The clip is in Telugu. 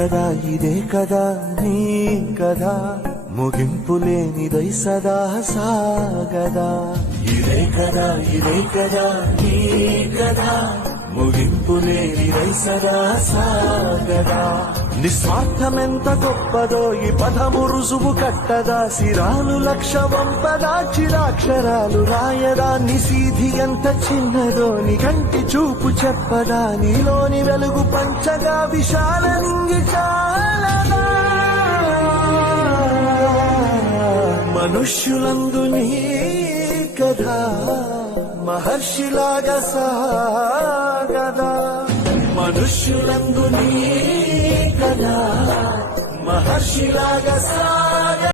కదా ఇదే కదా నీ కదా ముగింపు లేనిదై సదా సాగదా ఇదే కదా నీ కదా ముగింపు లేనిదై సదా సాగదా నిస్వార్థమెంత గొప్పదో ఈ పదము రుజువు కట్టదా సిరాలు లక్ష వంపదా చిరాక్షరాలు రాయదా నిశీధి ఎంత చిన్నదో నీ కంటి చూపు చెప్పదా నీలోని వెలుగు పంచగా విశాల నింగి చాలదా మనుష్యులందు నీ కథ మహర్షిలాగా సాగదా మనుష్యులందు నీ కథ మహర్షిలాగా సాగదా